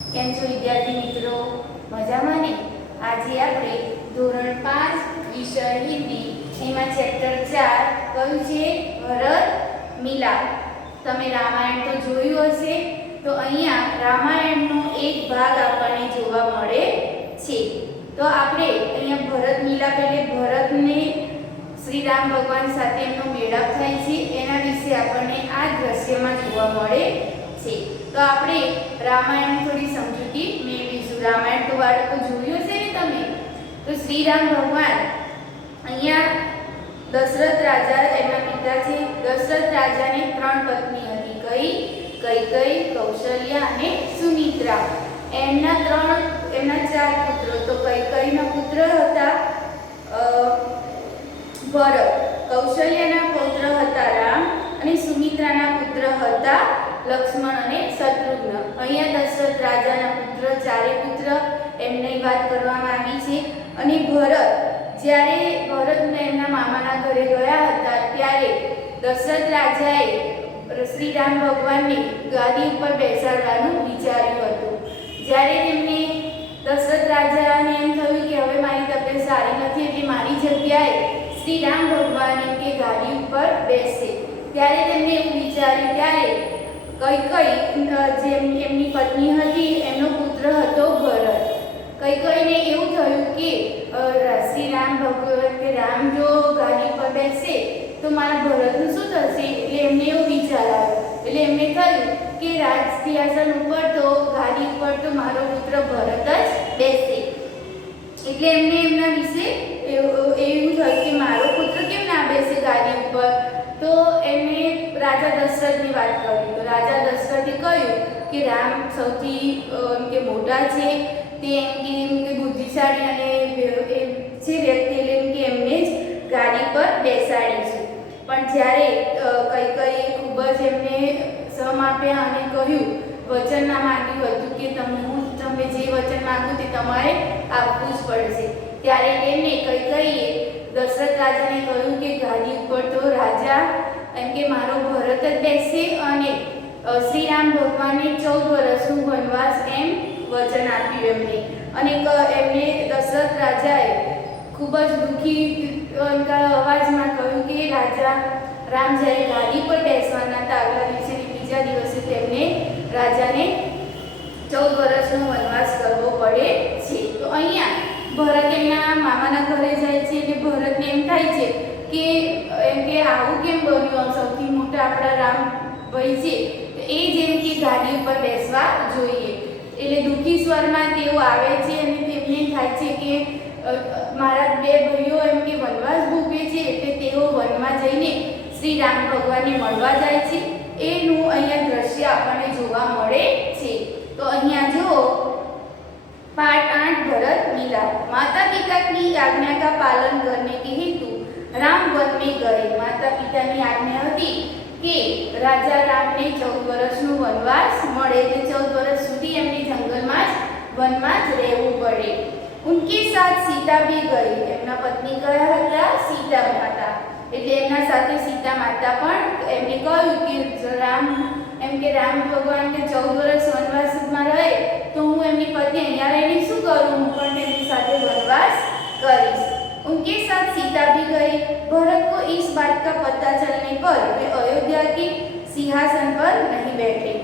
કેમ છો વિદ્યાર્થી મિત્રો? મજામાં ને? આજે આપણે ધોરણ 5 વિષય હિન્દી એમાં ચેપ્ટર 4 કયું છે? ભરત મિલાપ. તમે રામાયણ તો જોયું હશે, તો અહીંયા રામાયણનો એક ભાગ આપણને જોવા મળે છે. તો આપણે અહીંયા ભરત મિલાપ એટલે ભરતને શ્રી રામ ભગવાન સાથે એમનો મેળાપ થાય છે એના વિશે આપણને આ દ્રશ્યમાં જોવા મળે છે. તો આપણે રામાયણની થોડી સમજૂતી મેળવીશું. રામાયણ તો બાળકો જોયું હશે ને તમે? તો શ્રી રામ ભગવાન અહીંયા દશરથ રાજા એમના પિતા છે. દશરથ રાજાને 3 પત્ની હતી. કૈકેયી, કૌશલ્યા અને સુમિત્રા. એમના 4 પુત્રો. તો કૈકેયીના પુત્ર હતા ભરત, કૌશલ્યાના પુત્ર હતા રામ અને સુમિત્રાના પુત્ર હતા લક્ષ્મણ અને શત્રુઘ્ન. અહીંયા દશરથ રાજાના પુત્ર 4 પુત્ર એમની વાત કરવામાં આવી છે. અને જ્યારે ભરત એમના મામાના ઘરે ગયા હતા ત્યારે દશરથ રાજાએ શ્રી રામ ભગવાનને ગાદી ઉપર બેસાડવાનું વિચાર્યું હતું. જ્યારે તેમને દશરથ રાજાને એમ થયું કે હવે મારી તબિયત સારી નથી એટલે મારી જગ્યાએ શ્રી રામ ભગવાન કે ગાદી ઉપર બેસે, ત્યારે તેમને એવું વિચાર્યું. ત્યારે કૈકેયી એમની પત્ની હતી, એમનો પુત્ર હતો ભરત. કૈકેયીને એવું થયું કે શ્રી રામ ભગવાન કે રામ જો ગાદી પર બેસે તો મારા ભરતનું શું થશે? એટલે એમને એવું વિચાર આવ્યો. એટલે એમને થયું કે રાજ સિંહાસન ઉપર તો ગાદી ઉપર તો મારો પુત્ર ભરત જ બેસે. એટલે એમને એમના વિશે એવું થયું કે મારો પુત્ર કેમ ના બેસે ગાદી ઉપર. તો એમને રાજા દશરથની વાત કરી. તો રાજા દશરથે કહ્યું કે રામ સૌથી કે મોટા છે, તે એમ કે બુદ્ધિશાળી અને છે વ્યક્તિ, એટલે કે એમને જ ગાદી પર બેસાડીશું. પણ જ્યારે કૈકેયીએ ખૂબ જ એમને સમ આપ્યા અને કહ્યું, વચન ના માંગ્યું હતું કે તમે જે વચન માંગો તે તમારે આપવું જ પડશે. ત્યારે તેમને કૈકેયીએ દશરથ રાજાને કહ્યું કે ગાદી ઉપર તો રાજા એમ કે મારો ભરત જ બેસે અને શ્રી રામ ભગવાને 14 વર્ષનું વનવાસ એમ વચન આપ્યું એમને. અને એમને દશરથ રાજાએ ખૂબ જ દુઃખી અવાજમાં કહ્યું કે રાજા રામ જ્યારે ગાદી પર બેસવાના હતા આગલા દિવસે બીજા દિવસે તેમને રાજાને 14 વર્ષનો વનવાસ કરવો પડે છે. તો અહીંયા ભરત એમના મામાના ઘરે જાય છે એટલે ભરતને એમ થાય છે કે એમ કે આવું કેમ બન્યું? સૌથી મોટા આપણા રામ ભાઈ છે એ જેમ કે ગાદી ઉપર બેસવા જોઈએ. એટલે દુઃખી સ્વરમાં તેઓ આવે છે અને તેમને થાય છે કે મારા 2 ભાઈઓ એમ કે વનવાસ ભોગવે છે, એટલે તેઓ વનમાં જઈને શ્રી રામ ભગવાનને મળવા જાય છે. એનું અહીંયા દ્રશ્ય આપણને જોવા મળે છે. તો અહીંયા જો पाठ 8 भरत मिलाप. माता पिता की आज्ञा का पालन करने के हेतु राम वन में गए. माता पिताની આજ્ઞા હતી કે રાજા રામને 14 વર્ષનો વનવાસ મળે, એટલે 14 વર્ષ સુધી એમને જંગલમાં જ વનમાં જ રહેવું પડે. ઉનકે સાથ સીતા भी गई. એમના પત્ની કયા હતા? સીતા માતા. એટલે એમના સાથે સીતા માતા પણ એમને કહ્યું કે રામ ભગવાન કે 14 વર્ષ વનવાસમાં રહે તો હું એમની પત્ની અહીંયા રહીને શું કરું? હું પણ તેમની સાથે વનવાસ કરીશ. उनके साथ सीता भी गई. भरत को इस बात का पता चलने पर वे अयोध्या के सिंहासन पर नहीं बैठे.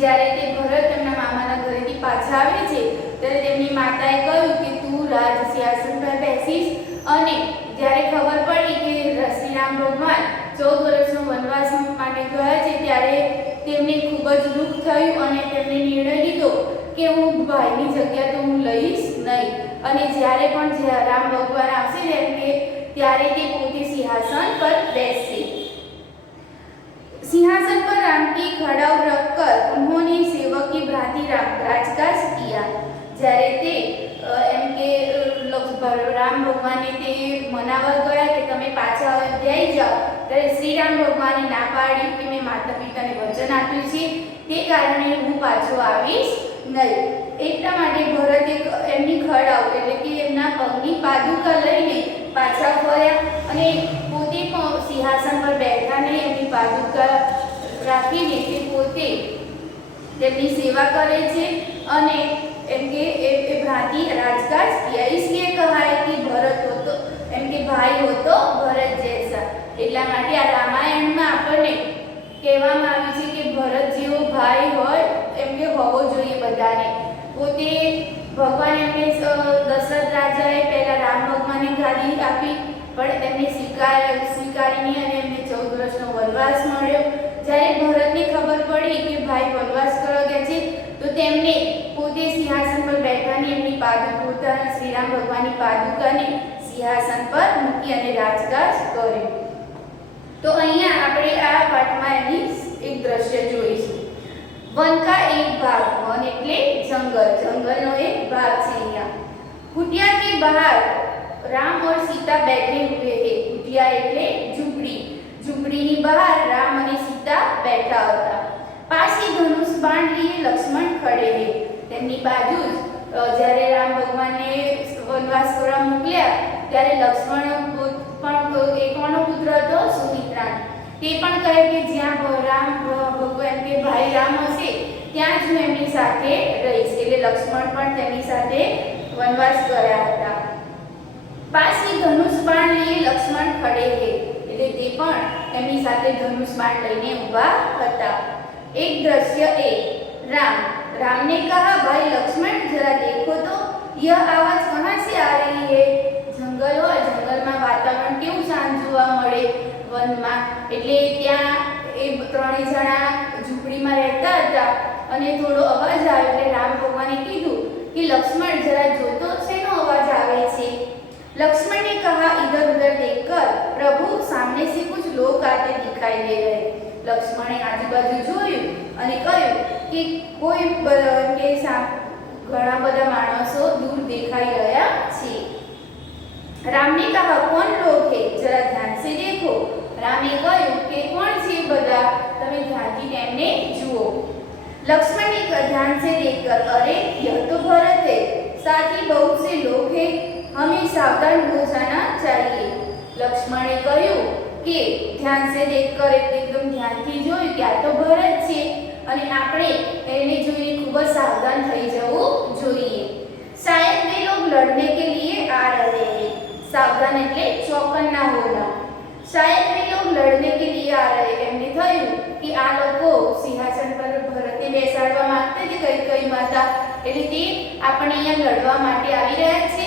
જ્યારે તે ભરત એમના મામાના ઘરેથી પાછા આવે છે ત્યારે તેમની માતાએ કહ્યું કે તું રાજ સિંહાસન પર બેસીશ. અને જ્યારે ખબર પડી કે શ્રી રામ ભગવાન 14 વર્ષનો વનવાસ માટે ગયા છે ત્યારે તેમને ખૂબ જ દુઃખ થયું અને તેમણે નિર્ણય લીધો કે હું ભાઈની જગ્યા તો હું લઈશ નહીં. અને જ્યારે પણ રામ ભગવાન આવશે જેમ કે ત્યારે તે પોતે સિંહાસન પર બેસશે. सिंहासन पर राम की खड़ाव रखकर उन्होंने सेवक की भांति राजकाज किया. જ્યારે તે એમ કે રામ ભગવાને તે મનાવવા ગયા કે તમે પાછા અયોધ્યા જાઓ, ત્યારે શ્રી રામ ભગવાને ના પાડી કે મેં માતા પિતાને વચન આપ્યું છે તે કારણે હું પાછો આવીશ નહીં. એટલા માટે ભરતે એમની ખડાવ એટલે કે એમના પગની પાદુકા લઈને પાછા ફર્યા અને પોતે સિંહાસન પર બેઠા નહીં, એમની પાદુકા રાખીને તે પોતે તેમની સેવા કરે છે અને એમ કે એ ભ्राती राजकाज किया इसलिए कहा है कि भरत हो तो एम के भाई हो तो भरत जैसा એટલા માટે આ રામાયણમાં આપણને કહેવામાં આવ્યું છે કે ભરત જેવો ભાઈ હોય એમ કે હોવો જોઈએ બધાને. પોતે ભગવાન એમને દશરથ રાજાએ પહેલા રામ ભગવાનને ગાદી આપી પણ તેમને સ્વીકારીને અને એમને 14 વર્ષનો વનવાસ મળ્યો. જ્યારે ભરતને ખબર પડી કે ભાઈ વનવાસ કરવા ગયા છે તો તેમને પોતે સિંહાસન પર બેઠાની એમની પાદુકા શ્રીરામ ભગવાનની પાદુકાને સિંહાસન પર મૂકી અને રાજકાજ કર્યું. તો અહીંયા આપણે આ પાઠમાં એની એક દ્રશ્ય જોઈશું. वन का एक भाग, वन એટલે जंगल, जंगलનો એક ભાગ છે અહીંયા. कुटिया के बाहर राम और सीता बैठे हुए हैं. कुटिया એટલે ઝૂંપડી, ઝૂંપડીની બહાર રામ અને સીતા બેઠા હતા. पास ही धनुष बाण लिए लक्ष्मण खड़े हैं. તેમની બાજુ જ્યારે રામ ભગવાનને વનવાસ કરવા મોકલ્યા ત્યારે લક્ષ્મણ પણ એકવાનો પુત્ર હતો સુમિત્રા. તે પણ કહે કે જ્યાં રામ ભગવાન કે ભાઈ રામ હશે ત્યાં જ હું એમની સાથે રહીશ. એટલે લક્ષ્મણ પણ તેમની સાથે વનવાસ કર્યા હતા. पास ही धनुष बाण लिए लक्ष्मण खड़े हैं. એટલે તે પણ એમની સાથે ધનુષ બાણ લઈને ઊભા હતા. एक दृश्य एक राम राम ने कहा भाई लक्ष्मण जरा देखो तो यह आवाज कहां से आ रही है. जंगल હોય જંગલમાં વાતાવરણ કેવું શાંત જોવા મળે વનમાં. એટલે ત્યાં એ ત્રણેય જણા ઝૂંપડીમાં રહેતા હતા અને થોડો અવાજ આવ્યો એટલે રામ ભગવાને કીધું કે લક્ષ્મણ જરા જોતો શેનો અવાજ આવે છે. लक्ष्मण ने कहा इधर उधर देखकर प्रभु सामने से कुछ लोग आते दिखाई दे रहे. लक्ष्मणे आजूबाजू જોયું અને કહ્યું કે કોઈ કે ઘણા બધા માણસો દૂર દેખાઈ રહ્યા છે. राम ने कहा कौन लोग है जरा ध्यान से देखो. रामे કહ્યું કે કોણ છે બધા તમે ધ્યાનથી તેમને જુઓ. लक्ष्मण ने ध्यान से देखकर अरे यह तो भरत है, साथ ही बहुत से लोग हैं, हमें सावधान हो जाना चाहिए. लक्ष्मणे કહ્યું કે ધ્યાન से देखकर एकदम ધ્યાનથી જોયું કે આ તો ભરત છે અને આપણે એને જોઈને ખૂબ જ સાવધાન થઈ જવું જોઈએ. शायद वे लोग लड़ने के लिए आ रहे हैं. सावधान એટલે ચોકન્ના હોના. शायद वे लोग लड़ने के लिए आ रहे हैं. એમને થયું કે આ લોકો સિંહાસન પર ભરતને બેસાડવા માંગતા છે કઈ માતા, એટલે તે આપણે અહીંયા લડવા માટે આવી રહ્યા છે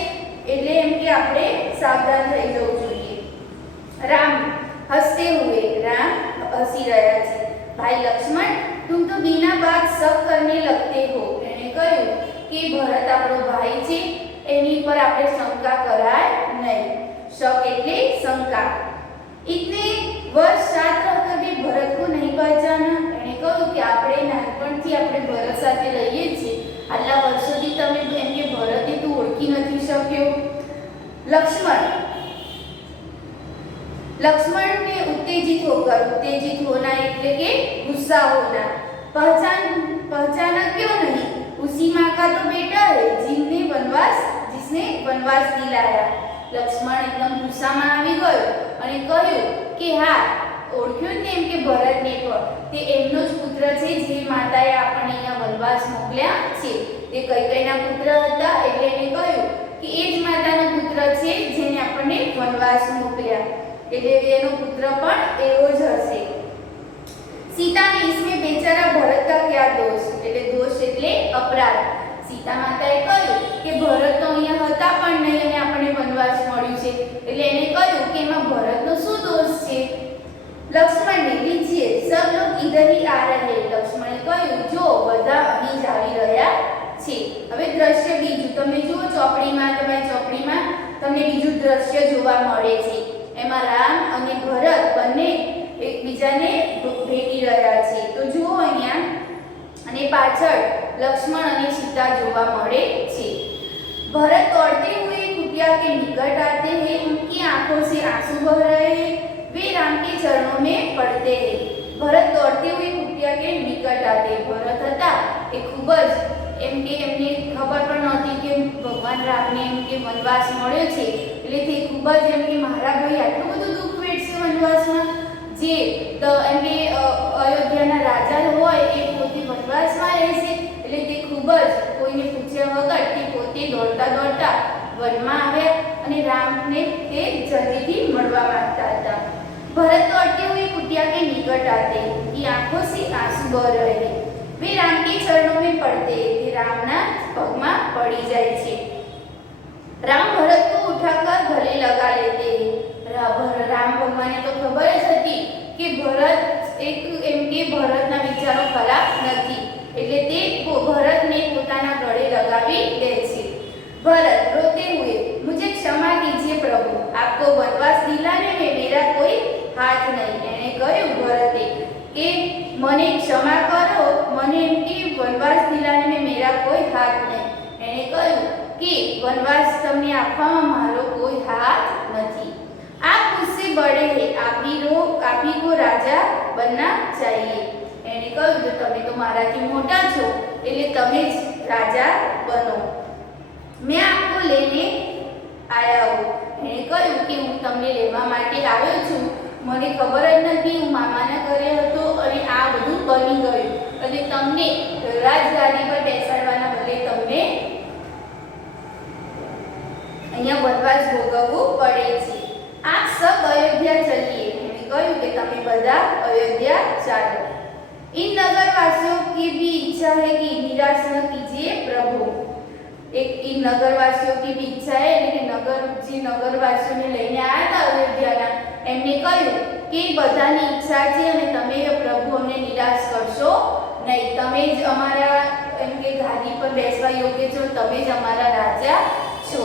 એટલે એમ કે આપણે સાવધાન થઈ જવું જોઈએ. राम हंसते हुए राम हंसी રહ્યા છે. भाई लक्ष्मण तुम तो बिना बात सब करने लगते हो. એને કહ્યું કે ભરત આપણો ભાઈ છે એની પર આપણે શંકા કરાય નહીં. શક એટલે શંકા. इतने वर्ष साथ रहकर भी भरत को नहीं पहचाना. એને કહ્યું કે આપણે નાનપણથી આપણે ભરત સાથે રહીએ છીએ, આટલા વર્ષોથી તમે એમ કે ભરતે તું ઓળખી નથી શક્યો. लक्ष्मण ने उत्तेजित होना એટલે કે गुस्सा होना. पहचाना क्यों नहीं, उसी माँ का तो बेटा है जिसने वनवास दिलाया. लक्ष्मण एकदम गुस्साમાં આવી ગયો અને કહ્યું કે હા ઓળખ્યો ને એમ કે ભરતને પણ તે એમનો જ પુત્ર છે જે માતાએ આપણને અહીંયા વનવાસ મોકલ્યા છે. તે કૈકેયીના પુત્ર હતા એટલે એને કહ્યું કે એ જ માતાનો પુત્ર છે જેને આપણને વનવાસ મોકલ્યા. એટલે એનો પુત્ર પણ એવો જ હશે. सीता ने इसमें बेचारा भरत का क्या दोष. એટલે દોષ એટલે અપરાધ. सीता माताએ કહ્યું કે ભરત તો અહીંયા હતા પણ નહીં અને આપણને વનવાસ મળ્યું છે એટલે એને કહ્યું કે એમાં ભરતનો શું દોષ છે. लक्ष्मण ने लीजिए सब लोग इधर ही आ रहे हैं. लक्ष्मणे કહ્યું જો બધા અહીં જ આવી રહ્યા છે. હવે દ્રશ્ય બીજું તમે જુઓ ચોપડીમાં, તમારી ચોપડીમાં તમને બીજું દ્રશ્ય જોવા મળે છે. એમાં રામ અને ભરત બંને એકબીજાને ભેટી રહ્યા છે. તો જુઓ અહીંયા અને પાછળ लक्ष्मण અને सीता જોવા મળે છે. भरत दौड़ते हुए कुटिया के निकट आते हैं. उनकी आंखों से आंसू बह रहे हैं. वे राम के चरणों में पड़ते हैं. भरत दौड़ते हुए कुटिया के निकट आते. भरत હતા એ ખૂબ જ એમ કે એમને ખબર પણ નહોતી કે ભગવાન રામને એમ કે વનવાસ મળ્યો છે એટલે તે ખૂબ જ એમ કે મારા ભાઈ આટલું બધું દુઃખ વેઠશે વનવાસમાં. જે એમ કે અયોધ્યાના રાજા હોય એ પોતે વનવાસ વનવાસમાં રહેશે. એટલે તે ખૂબ જ કોઈને પૂછ્યા વગર તે પોતે દોડતા દોડતા વનમાં આવ્યા અને રામને તે જલ્દીથી મળવા માંગતા હતા. भरत दौड़ते हुए कुटिया के निकट आते, उनकी आंखों से आंसू बह रहे थे. वे राम के चरणों में पड़ते, वे रामना पगमा पड़ी जाए छे. राम भरत को उठाकर गले लगा लेते. राम भगवान ने तो खबर ज हती कि भरत एक एम के भरतना विचारो खराब नथी, એટલે તે ભરતને પોતાના ગળે લગાવી દે છે. भरत रोते हुए, मुझे क्षमा कीजिए प्रभु, आपको वनवास दिलाने में मेरा कोई हाथ नहीं. एने કહ્યું ભરતે કે મને ક્ષમા કરો, મને એમ કે વનવાસ દિલાને में मेरा कोई हाथ नहीं. એણે કહ્યું કે વનવાસ તમને આપવામાં મારો કોઈ હાથ નથી. आप मुझसे बड़े हैं, आप ही को राजा बनना चाहिए. એણે કહ્યું જો તમે તો મારાથી મોટા છો એટલે તમે જ રાજા બનો. मैं आपको लेने आया हूँ. એણે કહ્યું કે હું તમને લેવા માટે આવ્યો છું. મને ખબર જ નથી, હું મામાના ઘરે હતો અને આ બધું બની ગયું અને તમને રાજગાદી પર બેસાડવાના બદલે તમને અહીંયા વનવાસ ભોગવવું પડે છે. आप सब अयोध्या चलिए. એણે કહ્યું કે તમે બધા અયોધ્યા ચાલો. इन नगरवासियों की भी इच्छा है कि निराश न कीजिए प्रभु. एक इन नगरवासियों की भी इच्छा है कि नगरवासियों ने लईने आया था अयोध्याना एमने કહ્યું કે બધાની ઈચ્છા છે અને તમે પ્રભુ અમને નિરાશ કરશો નહીં. તમે જ અમારા એમ કે ગાદી પર બેસવા યોગ્ય છો, તમે જ અમારા રાજા છો.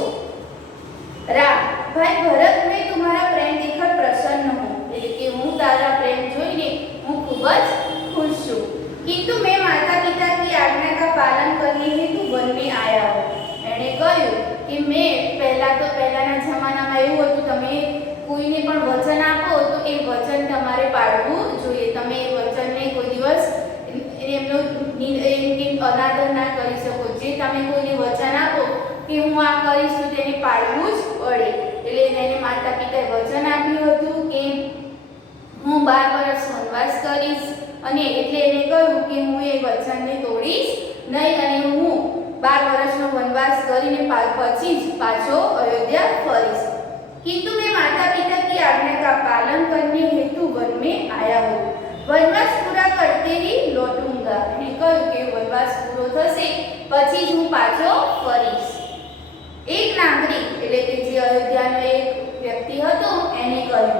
રામ ભાઈ ભરત, मैं तुम्हारा प्रेम देखकर प्रसन्न हूँ. એટલે કે હું તારા પ્રેમ જોઈને હું ખૂબ જ खुश છું. किंतु मैं माता पिता की आज्ञा का पालन करने हेतु वन में आया हूँ. એણે કહ્યું કે મેં પહેલાના જમાનામાં એવું હતું, તમે કોઈને પણ વચન આપો તો એ વચન તમારે પાળવું જોઈએ. તમે એ વચનને કોઈ દિવસ એમનો અનાદર ના કરી શકો. જે તમે કોઈને વચન આપો કે હું આ કરીશ તો તેને પાળવું જ પડે. એટલે એને માતા પિતાએ વચન આપ્યું હતું કે હું 12 વર્ષ વનવાસ કરીશ અને એટલે એને કહ્યું કે હું એ વચનને તોડીશ નહીં અને હું 12 વર્ષનો વનવાસ કરીને પછી જ પાછો અયોધ્યા ફરીશ. किंतु मैं माता पिता की आज्ञा का पालन करने हेतु वन में आया हूँ. वनवास पूरा करते ही लौटूंगा. એને કહ્યું કે વનવાસ પૂરો થશે પછી જ હું પાછો ફરીશ. એક નાગરિક એટલે કે જે અયોધ્યાનો એક વ્યક્તિ હતો એને કહ્યું,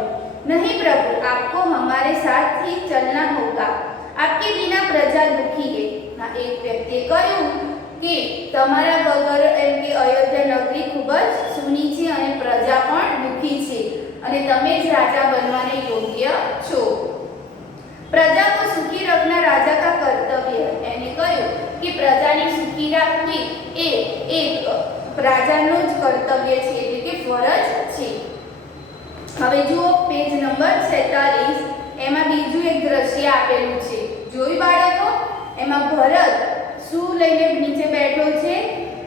नहीं प्रभु, आपको हमारे साथ ही चलना होगा, आपके बिना प्रजा दुखी है. एक व्यक्तिએ કહ્યું કે તમારા વગર એમ કે અયોધ્યા નગરી ખૂબ જ સૂની છે અને પ્રજા પણ દુખી છે અને તમે જ રાજા બનવાને યોગ્ય છો. પ્રજા को सुखी रखना राजा का कर्तव्य है. એને કહ્યું કે પ્રજાને સુખી રાખવી એ એક રાજાનું જ કર્તવ્ય છે, એટલે કે ફરજ છે. હવે જુઓ પેજ નંબર 46. એમાં બીજું એક દ્રશ્ય આપેલું છે. જોઈ બાળકો, એમાં ભરત શું લઈને નીચે બેઠો છે?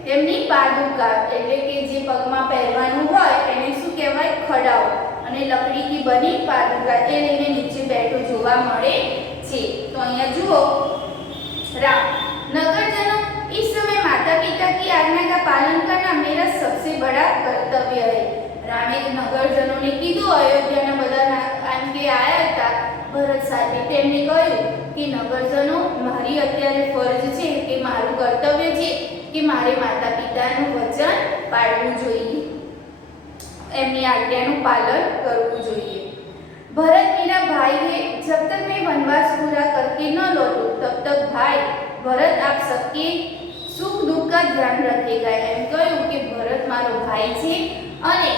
તેમની પાદુકા એટલે કે જે પગમાં પહેરવાનું હોય એને શું કહેવાય? ખડાવ. અને લકડીથી બની પાદુકા એ લઈને નીચે બેઠો જોવા મળે છે. તો અહીંયા જુઓ, राम नगरजनों, इस समय माता पिता की आज्ञा का पालन करना मेरा सबसे बड़ा कर्तव्य है. रामे नगरजनोने कीधुं, अयोध्याना બધા આમ કે આયા હતા ભરત સાથે. તેમણે કહ્યું કે નગરજનો, મારી અત્યારે ફરજ છે કે મારું કર્તવ્ય છે કે મારે માતા પિતાનું વચન પાળવું જોઈએ, એમની આજ્ઞાનું પાલન કરવું જોઈએ. भरत मेरा भाई है, जब तक मैं वनवास पूरा करके न लौटूं तब तक भाई भरत आप सबके सुख दुख का ध्यान रखेगा. એમ કહ્યું કે ભરત મારો ભાઈ છે અને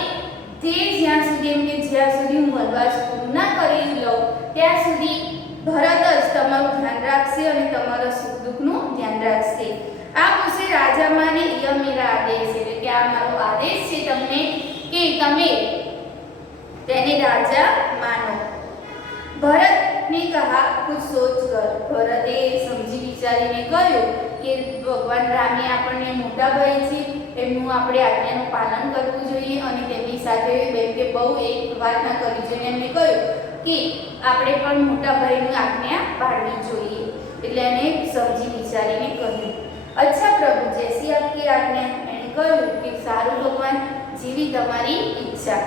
તે જ્યાં સુધી એમ કે જ્યાં સુધી હું વનવાસ પૂરું ના કરી લઉં ત્યાં સુધી ભરત જ તમારું ધ્યાન રાખશે અને તમારા સુખ દુઃખનું ધ્યાન રાખશે. आप उसे राजा माने, यह मेरा आदेश है. એટલે કે આ મારો આદેશ છે તમને કે તમે તેને રાજા માનો. ભરત ने कहा कुछ सोच कर. ભરતે સમજી વિચારીને કહ્યું કે ભગવાન રામે આપણને મોટા ભાઈ છે, એમનું આપણે આજ્ઞાનું પાલન કરવું જોઈએ અને તેમની સાથે બેન કે બહુ એક વાત ના કરવી જોઈએ. એમને કહ્યું કે આપણે પણ મોટા ભાઈની આજ્ઞા પાળવી જોઈએ. એટલે એને સમજી વિચારીને કહ્યું, અચ્છા પ્રભુ, જૈસી આપકી આજ્ઞા. એણે કહ્યું કે સારું ભગવાન, જેવી તમારી ઈચ્છા.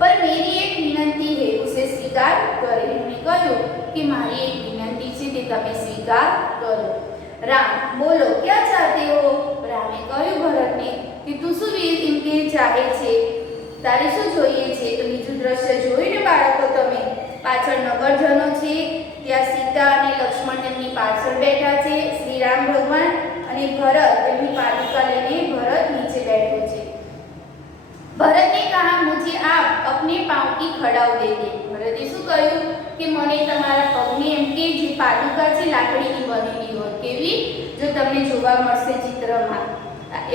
पर मेरी एक विनंती है, उसे स्वीकार करे. એમણે કહ્યું કે મારી એક વિનંતી છે, તે તમે સ્વીકાર કરો. રામ, બોલો क्या चाहते हो. રામે કહ્યું ભરતને કે તું શું એમ કે ચાહે છે, તારે શું જોઈએ છે. તો બીજું દ્રશ્ય જોઈને બાળકો તમે, પાછળ નગરજનો છે, ત્યાં સીતા અને લક્ષ્મણ તેમની પાછળ બેઠા છે, શ્રી રામ ભગવાન અને ભરત તેમની પાદુકા લઈને ભરત નીચે બેઠો છે. भरत ने कहा, मुझे आप अपने पांव की खड़ाव दे दे. भरते શું કહ્યું કે મને તમારા પગની એમ કે જે પાદુકા છે લાકડીની બનેલી હોય, કેવી, જો તમને જોવા મળશે ચિત્રમાં,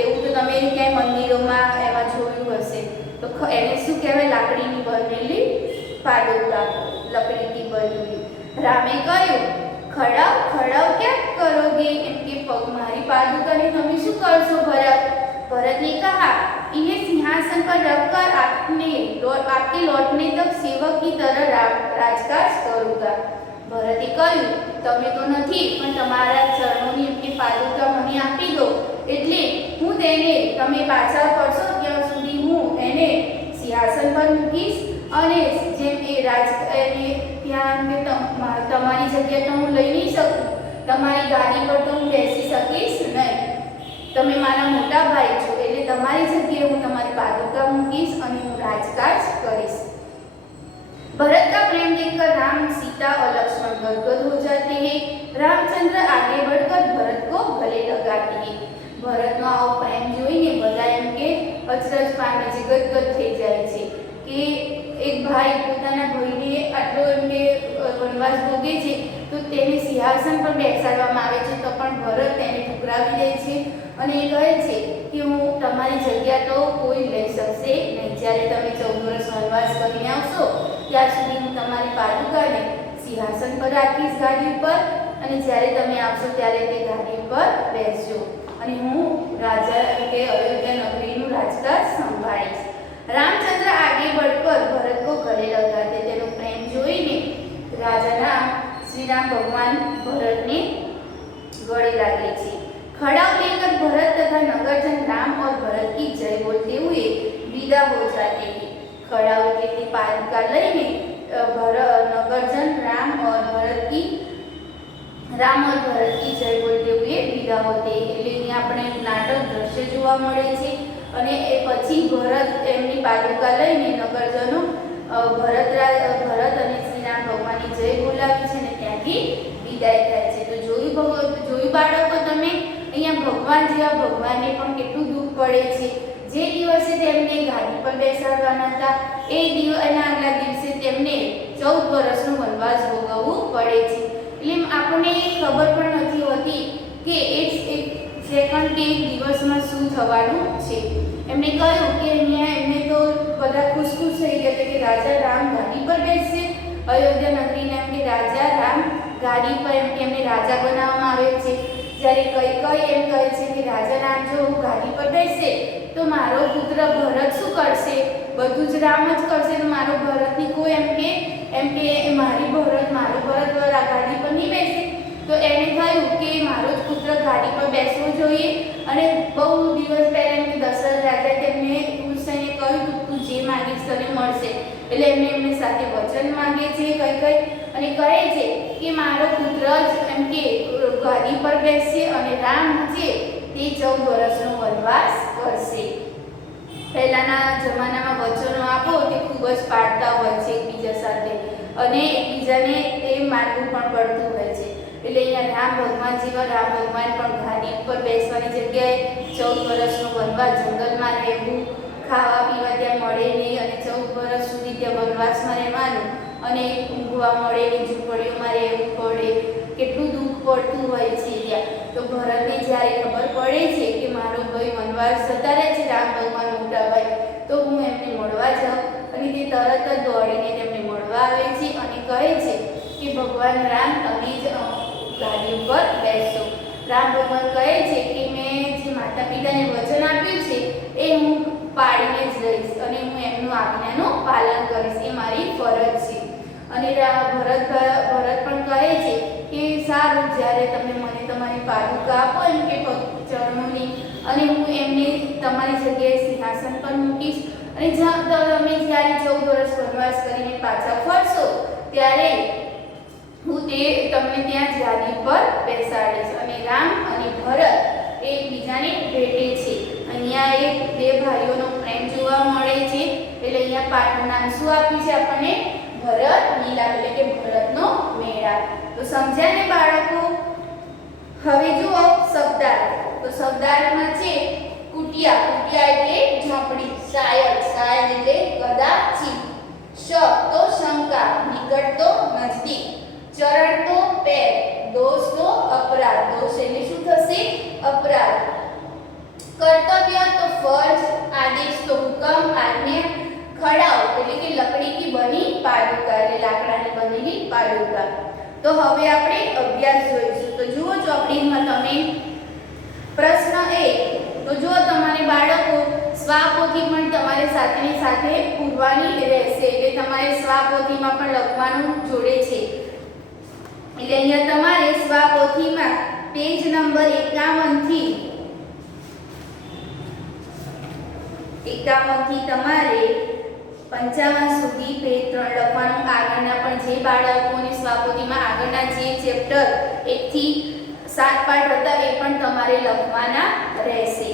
એવું તો તમે ક્યાંય મંદિરોમાં એમાં જોયું હશે, તો એને શું કહેવાય, લાકડીની બનેલી પાદુકા, લકડીથી બનેલી. રામે કહ્યું, ખડાવ ખડાવ ક્યાં કરોગે, એમ કે પગ મારી પાદુકાને તમે શું કરશો ભરત. भरत ने कहा, इन्हें सिंहासन पर रखकर आपके लौटने तक सेवक की तरह राजकाज करूंगा. भरते કહ્યું, તમે તો નથી, પણ તમારા ચરણોની એમની પાદુકા મને આપી દો, એટલે હું તેને તમે પાછા પડશો ત્યાં સુધી હું એને સિંહાસન પર મૂકીશ, અને જેમ એ ત્યાં તમારી જગ્યા તો હું લઈ નહીં શકું, તમારી ગાદી પર તો હું બેસી શકીશ નહીં. તમે મારા મોટા ભાઈ છો, એટલે તમારી જગ્યાએ હું તમારી પાદુકા મૂકીશ અને હું રાજકાજ કરીશ. भरत का प्रेम देखकर राम, सीता और लक्ष्मण गदगद हो जाते हैं. रामचंद्र आगे बढ़कर भरत को गले लगाते हैं. ભરતનો આવો પ્રેમ જોઈને બધા એમ કે અચરજ પામે છે, ગદગદ થઈ જાય છે કે એક ભાઈ પોતાના ભાઈને આટલો એમ કે વનવાસ ભોગે છે, તો તેને સિંહાસન પર બેસાડવામાં આવે છે, તો પણ ભરત તેને ઠુકરાવી દે છે અને એ કહે છે કે હું તમારી જગ્યા તો કોઈ લઈ શકશે નહીં. જ્યારે તમે 14 વર્ષ વનવાસ કરીને આવશો ત્યાં સુધી હું તમારી પાદુકાને સિંહાસન પર રાખીશ, ગાદી ઉપર, અને જ્યારે તમે આવશો ત્યારે તે ગાદી ઉપર બેસજો અને હું રાજા કે અયોધ્યા નગરીનું રાજકાજ સંભાળીશ. रामचंद्र आगे बढ़कर भरत को गले लगाते. तेनो प्रेम જોઈને રાજા રામ, श्री राम भगवान भरत ने गले लागे छे. खड़ाव लेकर भरत तथा नगरजन राम और भरत की जय बोलते हुए विदा हो जाते हैं. खड़ाव એટલે પાદુકા લઈને नगरजन राम और भरत की जय बोलते हुए विदा होते. એટલે અહીંયા આપણે નાટક દ્રશ્ય જોવા મળે છે અને એ પછી ભરત એમની પાદુકા લઈને નગરજનો ભરત અને શ્રી રામ ભગવાનની જય બોલાવી છે અને ત્યાંથી વિદાય થાય છે. તો જોયું બાળકો તમે, અહીંયા ભગવાન જેવા ભગવાનને પણ કેટલું દુઃખ પડે છે. જે દિવસે તેમને ગાદી પર બેસાડવાના હતા એના આગલા દિવસે તેમને 14 વર્ષનો વનવાસ ભોગવવું પડે છે. એટલે આપણને ખબર પણ નથી હોતી કે એક સેકન્ડ કે એક દિવસમાં શું થવાનું છે. એમણે કહ્યું કે અહીંયા એમને તો બધા ખુશ થઈ ગયા કે રાજા રામ ગાદી પર બેસશે, અયોધ્યા નગરીને એમ કે રાજા રામ ગાદી પર એમ કે એમને રાજા બનાવવામાં આવે છે. જ્યારે કઈ એમ કહે છે કે રાજા રામ જો ગાદી પર બેસશે તો મારો પુત્ર ભરત શું કરશે, બધું જ રામ જ કરશે, તો મારો ભરતની કોઈ એમ કે મારો ભરત ગાદી પર નહીં બેસે. તો એને થયું કે મારો જ પુત્ર ગાદી પર બેસવો જોઈએ, અને બહુ દિવસ પહેલા એમ દશરથ રાજાએ તેમને ખુશ થઈને કહ્યું કે તું જે માંગીશ તને મળશે. એટલે એમની સાથે વચન માંગે છે કઈ અને કહે છે કે મારો પુત્ર જ એમ કે ગાદી પર બેસશે અને રામ છે તે 14 વર્ષનો વનવાસ કરશે. પહેલાના જમાનામાં વચનો આપો તે ખૂબ જ પાડતા હોય છે એકબીજા સાથે, અને એકબીજાને તે માનવું પણ પડતું હોય છે. એટલે અહીંયા રામ ભગવાન પણ ગાદી ઉપર બેસવાની જગ્યાએ 14 વર્ષનો વનવાસ, જંગલમાં રહેવું, ખાવા પીવા ત્યાં મળે નહીં અને 14 વર્ષ સુધી ત્યાં વનવાસમાં રહેવાનું અને ઊંઘવા મળે નહીં, ઝૂંપડીઓમાં રહેવું પડે, કેટલું દુઃખ પડતું હોય છે ત્યાં. તો ભરતને જ્યારે ખબર પડે છે કે મારો ભાઈ વનવાસ જતા રહે છે, રામ ભગવાન મોટા ભાઈ, તો હું એમને મળવા જાઉં, અને તે તરત જ દોડીને તેમને મળવા આવે છે અને કહે છે કે ભગવાન રામ તમે જ ગાદી ઉપર બેસશો. રામ ભગવાન કહે છે કે મેં જે માતા પિતાને વચન આપ્યું છે એ હું પાડીને જ રહીશ અને હું એમનું આજ્ઞાનું પાલન કરીશ, એ મારી ફરજ છે. અને ભરત પણ કહે છે કે સારું ત્યારે તમે મને તમારી પાદુકા આપો એમ કે ચરણોની, અને હું એમને તમારી જગ્યાએ સિંહાસન પર મૂકીશ, અને તમે જ્યારે 14 વર્ષ વનવાસ કરીને પાછા ફરશો ત્યારે હું તમને ત્યાં ગાદી પર બેસાડીશ. અને રામ અને ભરત એકબીજાને ભેટે છે. અહીંયા એક બે ભાઈઓનો પ્રેમ જોવા મળે છે. એટલે અહીંયા પાઠનું નામ શું આપ્યું છે આપણને? ભરત મિલાપ, એટલે કે ભરતનો મેળાપ. તો સમજ્યા ને બાળકો? હવે જુઓ શબ્દાર્થ. તો શબ્દાર્થમાં છે કુટિયા, કુટિયા એટલે ઝૂંપડી, શાયદ, શાયદ એટલે કદાચિત, શક તો શંકા, નિકટ તો નજદીક, ચરણ તો પેર, દોષ તો અપરાધ, દોષ એટલે શું થશે? અપરાધ, કર્તવ્ય તો ફરજ, આદેશ તો હુકમ, આજ્ઞા, ખડાવ એટલે કે લકડીથી બની પાદુકા, એટલે લાકડાની બનેલી પાદુકા. તો હવે આપણે અભ્યાસ જોઈશું. તો જુઓ ચોપડીમાં તમે પ્રશ્ન 1. તો જો તમારે બાળકો સ્વાપોથી પણ તમારે સાથેની સાથે પૂરવાની રહેશે, એટલે તમારે સ્વાપોથીમાં પણ લખવાનું જોડે છે. એટલે અહીંયા તમારે સ્વાપોથીમાં પેજ નંબર 51 થી તમારે 55 સુધી પેજ 3 લખવાનું. આગળના પણ જે બાળકોને સ્વાપોથીમાં આગળના જે ચેપ્ટર 1 થી 7 પાઠ હતા એ પણ તમારે લખવાના રહેશે.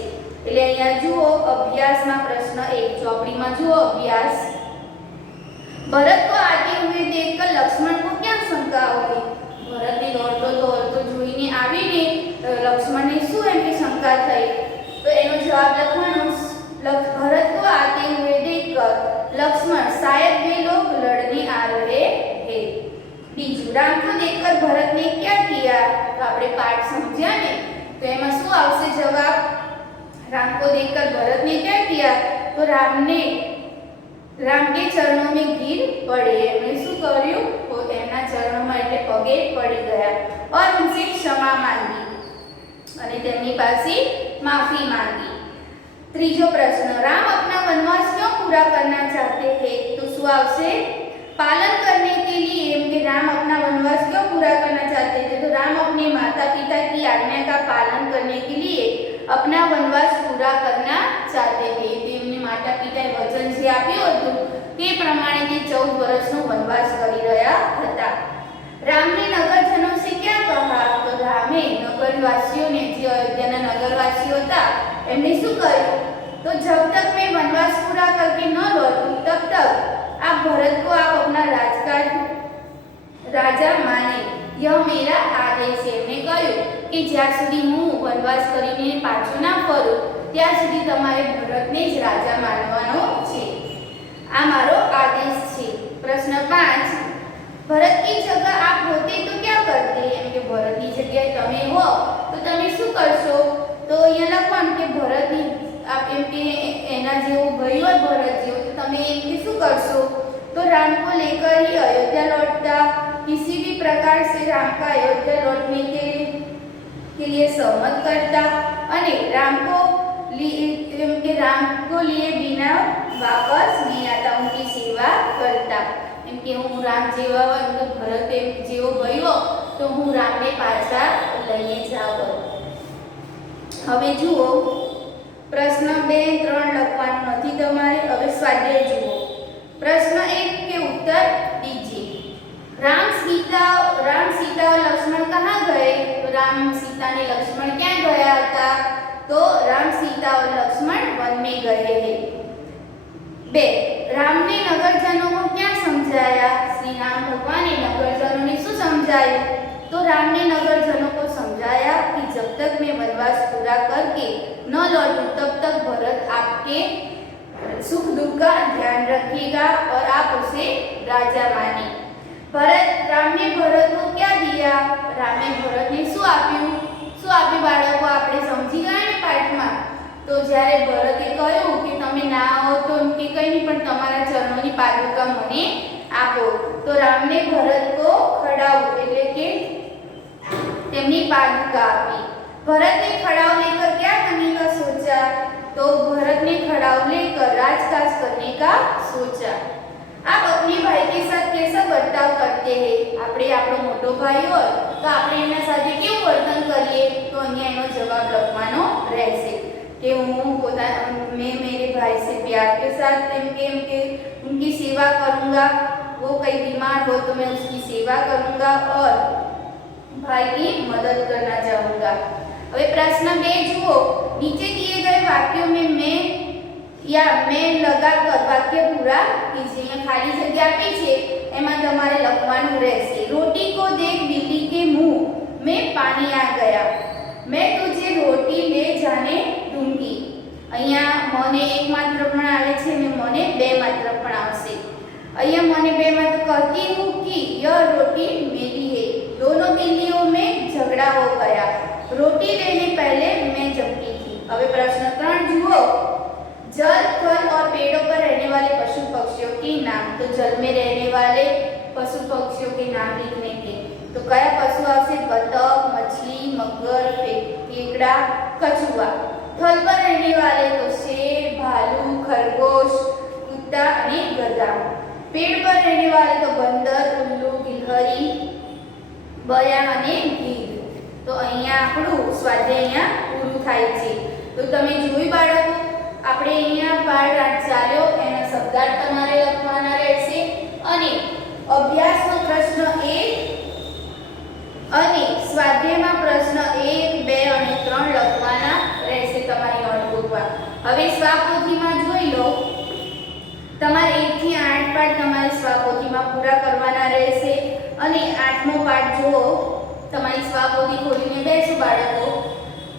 એટલે અહીંયા જુઓ અભ્યાસમાં પ્રશ્ન 1 ચોપડીમાં જુઓ અભ્યાસ. भरत को आते हुए देखकर लक्ष्मण को क्या शंका हुई? भरत ने दौड़तो दौड़तो જોઈને આવીને લક્ષ્મણને શું એમની શંકા થઈ? તો એનો જવાબ લખવાનો. भरत को आते हुए देखकर लक्ष्मण शायद वे लोग लड़ने आ रहे हैं. બીજું, राम को देखकर भरत ने क्या किया? तो આપણે પાઠ સમજ્યા ને, તો એમાં શું આવશે જવાબ? राम को देखकर भरत ने क्या किया? तो राम के चरणों में गिर पड़े. એમણે શું કર્યું? તો એમના ચરણોમાં એટલે પગે પડી ગયા. और उनसे क्षमा मांगी, અને તેમની પાસે માફી માંગી. ત્રીજો પ્રશ્ન, राम अपना वनवास क्यों पूरा करना चाहते हैं? तो શું આવશે? पालन करने के लिए. एम के राम अपना वनवास क्यों पूरा करना चाहते थे? तो राम अपने माता पिता की आज्ञा का पालन करने के लिए अपना वनवास पूरा करना चाहते थे. તેમની માતા પિતાએ વચન જે આપ્યું હતું તે પ્રમાણે તે 14 વર્ષનો વનવાસ કરી રહ્યા હતા. राम ने नगरजनों से क्या कहा? तो रामे नगरवासियों ने, જે અયોધ્યાના નગરવાસીઓ હતા એમને શું કહ્યું? तो जब तक मैं वनवास पूरा करके न लौटूं तब तक आप भरत को आप अपना राजा माने, यह मेरा आदेश है. એમણે કહ્યું કે જ્યાં સુધી હું વનવાસ કરીને પાછો ના ફરું ત્યાં સુધી તમારે ભરતને જ રાજા માનવાનો છે. આ મારો આદેશ છે. પ્રશ્ન 5, ભરત की जगह आप होते तो क्या करते? એમ કે ભરતની જગ્યાએ તમે હો તો તમે શું કરશો? તો અહીંયા લખવાનું કે ભરતની आप એમ કે એના જેવો ભાઈ હોય ભરત જેવો તો તમે એમ કે શું કરશો? तो राम को लेकर ही अयोध्या लौटता, किसी भी प्रकार से राम का अयोध्या लौटने के लिए सहमत करता, અને राम को लिए बिना वापस नहीं आता, उनकी सेवा करता. એમ કે હું રામ જેવા હોય તો ભરત જેવો ગયો તો હું રામને પાછા લઈને જાઉં. હવે જુઓ પ્રશ્ન 2, 3 લખવાનું નથી તમારે. હવે સ્વાધ્યાય જુઓ. प्रश्न 1 के उत्तर दीजिए. राम सीता और लक्ष्मण कहाँ गए? तो राम सीता ने लक्ष्मण क्या गया था? तो राम सीता और लक्ष्मण वन में गए हैं. 2, राम ने नगरजनों को क्या समझाया? श्री राम भगवान ने नगरजनों ने શું समझाया? तो राम ने नगरजनों को समझाया कि जब तक मैं वनवास पूरा करके न लौटूं तब तक भरत आपके सुख दुख का ध्यान रखिएगा और आप उसे राजा माने. राम ने भरत को क्या दिया? राम ने भरत ने શું આપ્યું? બાળકો આપણે સમજી ગયા ને પાઠમાં. તો જ્યારે ભરતે કહ્યું કે તમે ના આવો તો કે કંઈ નહીં પણ તમારા ચરણોની પાદુકા મને આપો, તો રામને ભરત को ખડાવું એટલે કે તેમની પાદુકા આપી. भरत ने खड़ाव लेकर क्या करने का सोचा? तो भरत ने खड़ाव लेकर राजकाज करने का सोचा. आप अपने भाई के साथ कैसा बर्ताव करते हैं? આપણે આપણો મોટો ભાઈ હોય તો આપણે એના સાથે કેવું વર્તન કરીએ? તો અહીંયા એનો જવાબ લખવાનો રહેશે कि मैं मेरे भाई से प्यार के साथ उनकी सेवा करूँगा। वो कहीं बीमार हो तो मैं उसकी सेवा करूँगा और भाई की मदद करना चाहूँगा। હવે પ્રશ્ન 2 જુઓ, નીચે दिए गए वाक्यों में मैं लगाकर वाक्य पूरा कीजिए। यहाँ खाली जगह આપી છે એમાં તમારે લખવાનું રહેશે। रोटी को देख बिल्ली के मुंह में पानी आ गया, मैं तुझे रोटी ले जाने दूंगी। અહીંયા મને એક માત્ર પણ આવે છે અને મને બે માત્ર પણ આવશે। અહીંયા મને બે માત્ર कहती हूँ कि यह रोटी मेरी है। दोनों बिल्लियों में झगड़ा हो गया, रोटी लेने पहले मैं जमती थी। હવે પ્રશ્ન 3 જુઓ, जल थल और पेड़ों पर रहने वाले पशु पक्षियों के नाम। तो जल में रहने वाले पशु पक्षियों के नाम लिखने के। तो कया पशु आवશે? बतख, मछली, मगर, केकड़ा, कछुआ। थल पर रहने वाले तो शेर, भालू, खरगोश, कुत्ता અને गधा। पेड़ पर रहने वाले तो बंदर, उल्लू, गिलहरी, बया અને ગીધ। તો અહીંયા આપણું સ્વાધ્યાય અહીંયા પૂરું થાય છે। તો તમે જોઈ બાળકો, આપણે અહીંયા પાઠ 8 ચાલ્યો, એના શબ્દાર્થ તમારે લખવાના રહેશે અને અભ્યાસનો પ્રશ્ન 1 અને સ્વાધ્યાયમાં પ્રશ્ન 1, 2 અને 3 લખવાના રહેશે તમારી નોટબુકમાં। હવે સ્વાપોથીમાં જોઈ લો, તમારે 1 થી 8 પાઠ તમારે સ્વાપોથીમાં પૂરા કરવાના રહેશે અને 8મો પાઠ જુઓ, તમારી સ્વાપોથી ખોલીને બેસો બાળકો।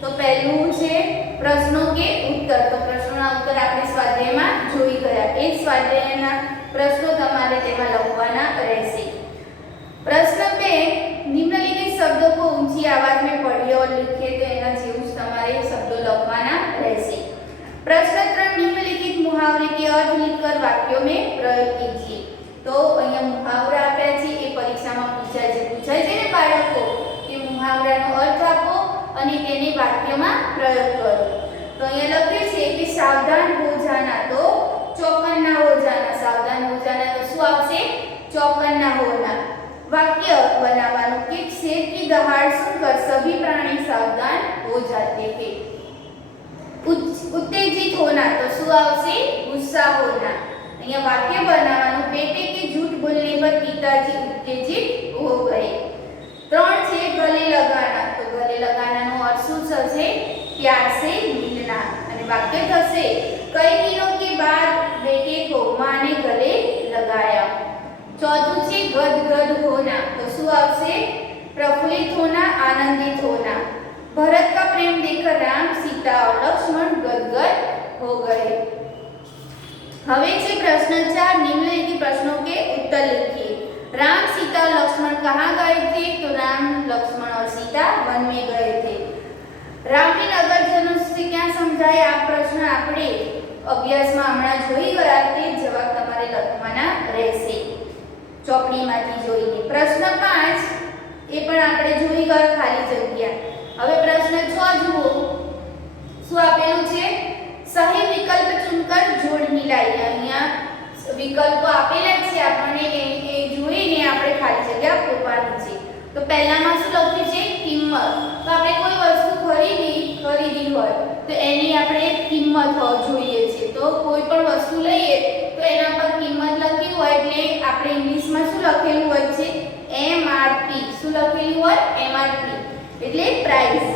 તો પહેલું છે પ્રશ્નો કે ઉત્તર। તો પ્રશ્નોના ઉત્તર આપણે સ્વાધ્યાયમાં જોઈ ગયા। એ સ્વાધ્યાયના પ્રશ્નો તમારે તેમાં લખવાના રહેશે। प्रश्न 2, निम्नलिखित शब्दों को ऊंची आवाज में पढ़िए और लिखिए। तो एना जेवुं ज तमारे शब्दों लखवाना रहेशे। प्रश्न 3, निम्नलिखित मुहावरे के अर्थ लिखकर वाक्यों में प्रयोग कीजिए। तो अहींया मुहावरा आप्या छे, ए परीक्षामां पूछाय छे ने बाळको के मुहावरानो अर्थ आपो અને તેને વાક્યમાં પ્રયોગ કરો। તો અહીંયા લખ્યું છે કે સાવધાન હો જાના, તો ચોકન્ના હો જાના। સાવધાન હો જાના તો શું આવશે? ચોકન્ના હોના। वाक्य बनावानो कि शेर की दहाड़ सुनकर सभी प्राणी सावधान हो जाते थे। उत्तेजित होना तो शू आवशे? गुस्सा होना। अहींया वाक्य बनावानो बेटे के झूठ बोलने पर पिताजी उत्तेजित हो गए। 3 छे गले लगाना। तो गले लगाना नो अर्थ शू थशे? प्यार से मिलना। अने वाक्य थशे कई दिनों के बाद बेटे को मां ने गले लगाया। 4 छे गदगद होना। तो शू आवशे? प्रफुल्लित होना, आनंदित होना। भरत का प्रेम देखकर राम, सीता और लक्ष्मण गदगद हो गए। हवे छे प्रश्न 4, निम्नलिखित प्रश्नों के उत्तर लिखिए। राम, सीता और लक्ष्मण कहाँ गए थे? तो राम, लक्ष्मण और सीता वन में गए थे। राम ने नगर धनुष से क्या समझाया? आ प्रश्न આપણે અભ્યાસમાં હમણાં જોઈ ગયા, તે જવાબ તમારે લખવાના રહેશે ચોપડીમાંથી જોઈને। પ્રશ્ન 5 એ પણ આપણે જોઈ ગયા, ખાલી જગ્યા। હવે પ્રશ્ન 6 જુઓ, શું આપેલું છે? સહી વિકલ્પ ચૂનકર જોડ મિલાઈ। અહીંયા વિકલ્પો આપેલા છે આપણને, એ જોઈને આપણે ખાલી જગ્યા પૂરવાની છે। તો પહેલામાં શું લખ્યું છે? કિંમત। તો આપણે કોઈ વસ્તુ ખરીદી હોય તો એની આપણે કિંમત જોઈએ છે। તો કોઈ પણ વસ્તુ લઈએ તો એના પર કિંમત લખી હોય એટલે આપણે ઇંગ્લિશમાં શું લખેલું હોય છે? MRP। શું લખેલું હોય? MRP એટલે પ્રાઇસ।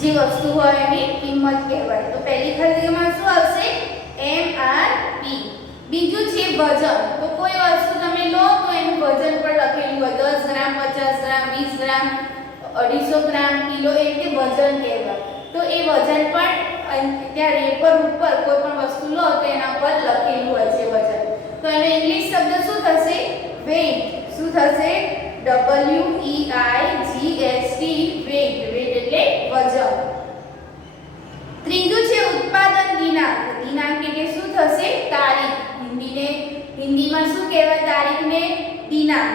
જે વસ્તુ હોય એની કિંમત કહેવાય। તો પહેલી ખરીદીમાં શું આવશે? MRP। બીજું છે વજન। તો કોઈ વસ્તુ તમે લો તો એનું વજન પર લખેલું હોય 10 ગ્રામ, 50 ગ્રામ, 20 ગ્રામ, 250 ગ્રામ, કિલો, એ રીતે વજન કહેવાય। તો એ વજન પણ ત્યાં રેપર ઉપર કોઈ પણ વસ્તુ લો તો એના પર લખેલું હોય છે વજન। તો એનો ઇંગ્લિશ શબ્દ શું થશે? વેઇટ। શું થશે? WEIGHT weight. વેઇટ એટલે વજન। ત્રીજું છે ઉત્પાદન દિનાંક। દિનાંક એટલે શું થશે? તારીખ। હિન્દીમાં શું કહેવાય તારીખને? દિનાંક।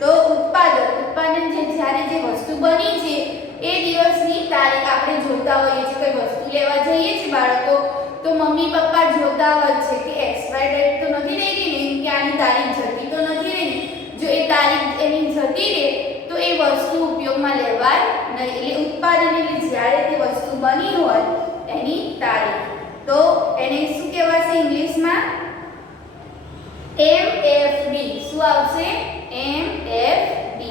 તો ઉત્પાદન જ્યારે જે વસ્તુ બની છે એ દિવસની તારીખ આપણે જોતા હોઈએ છીએ। કોઈ વસ્તુ લેવા જઈએ છીએ બાળકો તો મમ્મી પપ્પા જોતા હોય છે કે એક્સપાયર ડેટ તો નથી રહી ને, કે આની તારીખ જતી તો નથી રહી। જો એ તારીખ એની જતી રહે તો એ વસ્તુ ઉપયોગમાં લેવાય નહીં. એટલે ઉત્પાદન એટલે જ્યારે તે વસ્તુ બની હોય એની તારીખ. તો એને શું કહેવાશે ઇંગ્લિશમાં? MFD. શું આવશે? MFD.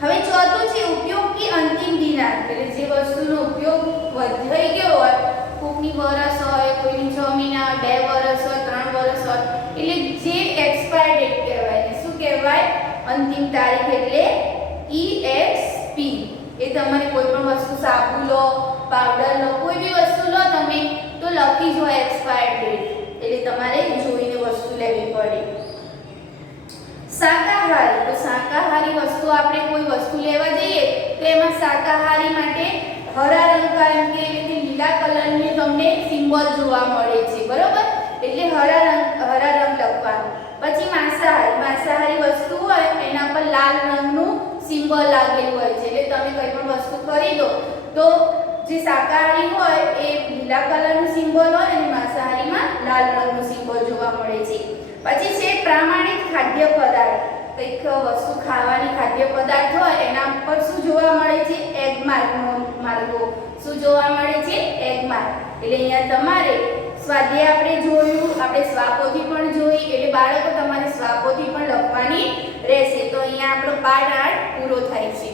હવે ચોથું છે ઉપયોગી અંતિમ દિનાંક. એટલે જે વસ્તુનો ઉપયોગ થઈ ગયો હોય, કોઈની વરસ હોય, કોઈની 6 મહિના, 2 વર્ષ હોય, 3 વર્ષ હોય, એટલે જે એક્સપાયર ડેટ કહેવાય. શું કહેવાય? અંતિમ તારીખ એટલે EXP. એ તમારે કોઈ પણ વસ્તુ, સાબુ લો, પાવડર લો, કોઈ બી વસ્તુ લો તમે તો લખી જ હોય એક્સપાયર ડેટ. એટલે તમારે જોઈને વસ્તુ લેવી પડે. શાકાહારી. તો શાકાહારી વસ્તુ આપણે કોઈ વસ્તુ લેવા જઈએ તો એમાં શાકાહારી માટે હરા રંગ, કારણ કે લીલા કલરની તમને સિમ્બોલ જોવા મળે છે, બરોબર? એટલે હરા રંગ લખવાનું. પછી માંસાહારી. માંસાહારી વસ્તુ હોય એના પર લાલ રંગનું સિમ્બોલ લાગેલું હોય છે. એટલે તમે કોઈ પણ વસ્તુ ખરીદો તો જે શાકાહારી હોય એ લીલા કલરનું સિમ્બોલ હોય અને માંસાહારીમાં લાલ રંગનું સિમ્બોલ જોવા મળે છે. પછી છે પ્રામાણિક ખાદ્ય પદાર્થ. કંઈક વસ્તુ ખાવાની ખાદ્ય પદાર્થ હોય એના પર શું જોવા મળે છે? Egg Marco. શું જોવા મળે છે? Egg mark. એટલે અહીંયા તમારે સ્વાધ્યાય આપણે જોયું, આપણે સ્વાપોથી પણ જોઈ, એટલે બાળકો તમારે સ્વાપોથી પણ લખવાની રહેશે. તો અહીંયા આપણો પાઠ 8 પૂરો થાય છે.